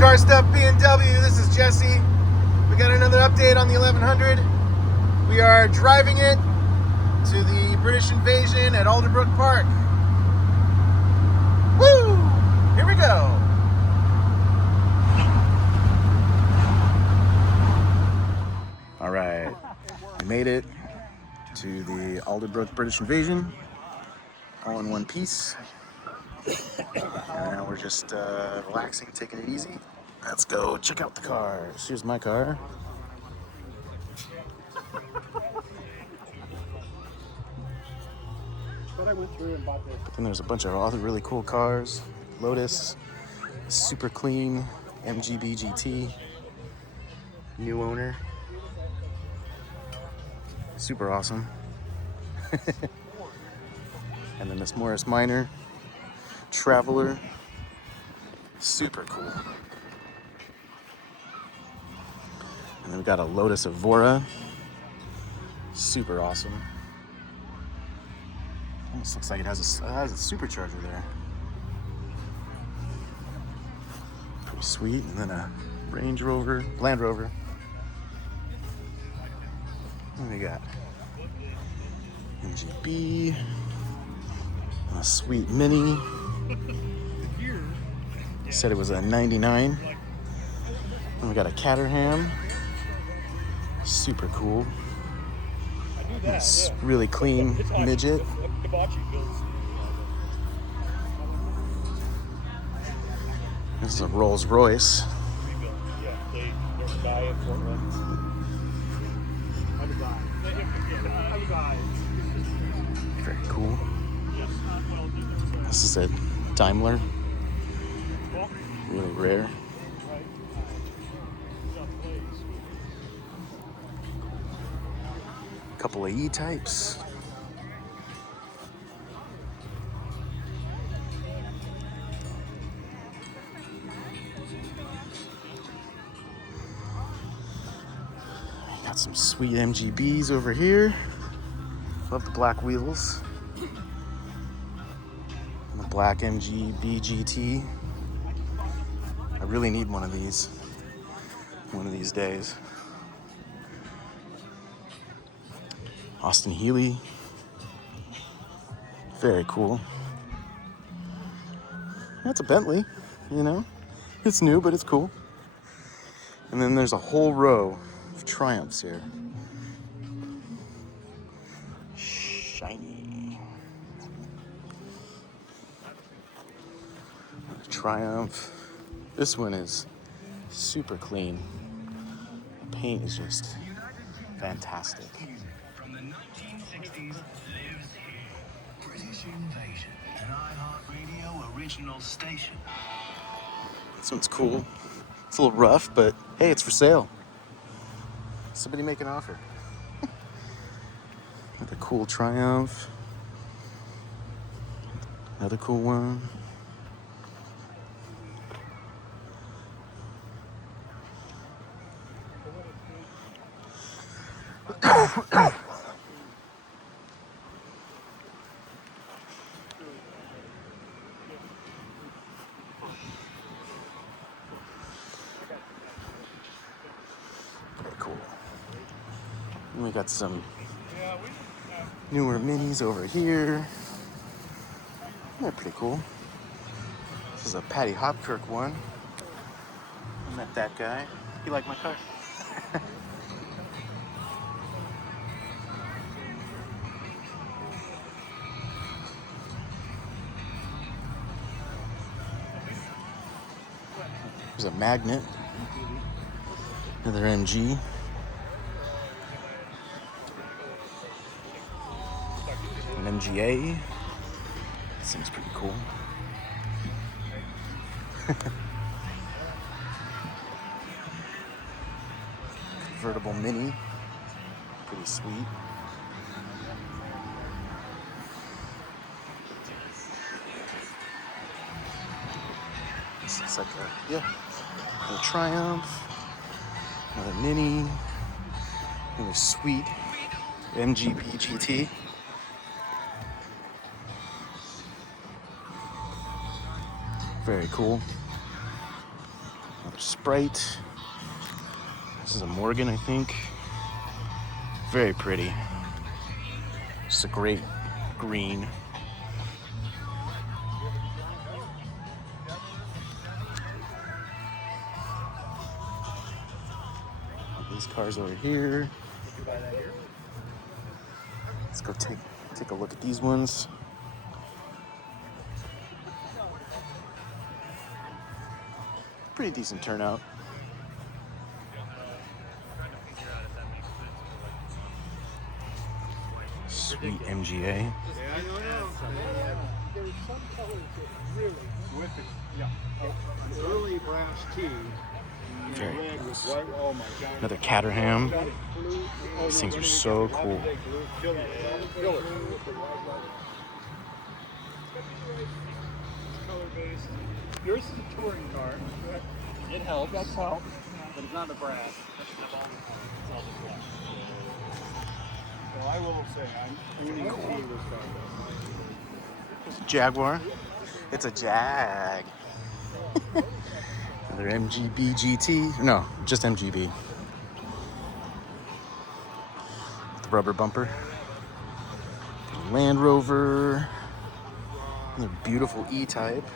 Car Stuff B&W, this is Jesse. We got another update on the 1100. We are driving it to the British Invasion at Alderbrook Park. Woo! Here we go. All right, we made it to the Alderbrook British Invasion, all in one piece. And now we're just relaxing, taking it easy. Let's go check out the cars. Here's my car. Then there's a bunch of other really cool cars. Lotus, super clean MGB GT, new owner. Super awesome. And then this Morris Minor Traveler, super cool. And then we got a Lotus Evora, super awesome. Almost looks like it has a supercharger there. Pretty sweet. And then a Land Rover. And we got MGB, a sweet Mini. Said it was a 99. And we got a Caterham, super cool. It's really clean midget. This is a Rolls Royce. Very cool. This is a Daimler. Really rare. Couple of E-types. Got some sweet MGBs over here. Love the black wheels. The black MGB GT. I really need one of these days. Austin Healey. Very cool. That's a Bentley, you know. It's new, but it's cool. And then there's a whole row of Triumphs here. Shiny. Triumph. This one is super clean. The paint is just fantastic. From the 1960s lives here. British Invasion, an iHeartRadio original station. This one's cool. It's a little rough, but hey, it's for sale. Somebody make an offer. Another cool Triumph. Another cool one. Very cool. And we got some newer minis over here. They're pretty cool. This is a Patty Hopkirk one. I met that guy. He liked my car. There's a Magnet. Another MG. An MGA. This thing's pretty cool. Convertible Mini. Pretty sweet. This looks like a Triumph. Another Mini. Another sweet MGB GT. Very cool. Sprite. This is a Morgan, I think. Very pretty. It's a great green. These cars over here. Let's go take a look at these ones. Pretty decent turnout. Sweet MGA. Yeah, I know. There's some colors that really with it. Yeah. An early brass T. Very Red with white. Oh my God. Another Caterham. These things are so cool. Yours is a touring car. It helps. That's help. But it's not a brass. It's all the brass. Well, I will say, I'm winning to see this car. It's a Jaguar. It's a Jag. Another MGB GT. No, just MGB. The rubber bumper. Land Rover. Another beautiful E-Type.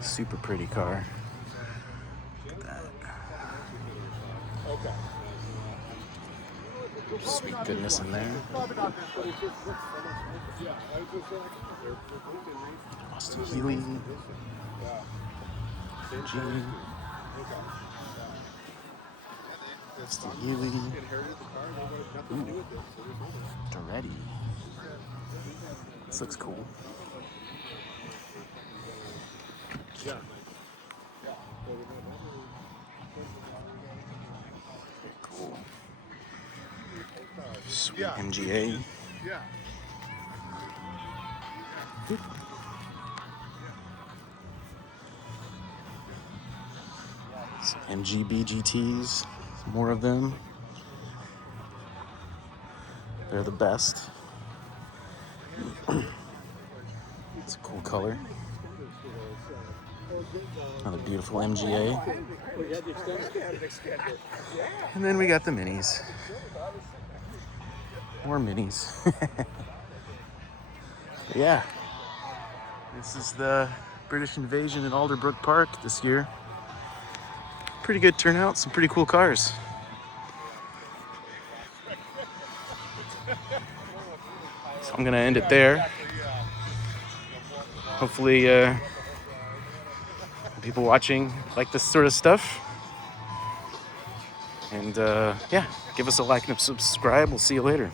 Super pretty car. Look at that. Sweet goodness in there. Austin Healy. G. Austin Healy. Ooh. Doretti. This looks cool. Very cool. Sweet MGA. Some MGB GTs. More of them. They're the best. It's a cool color. Another beautiful MGA. And then we got the minis. More minis. Yeah. This is the British Invasion at Alderbrook Park this year. Pretty good turnout, some pretty cool cars. So I'm gonna end it there. Hopefully people watching like this sort of stuff. And yeah, give us a like and a subscribe. We'll see you later.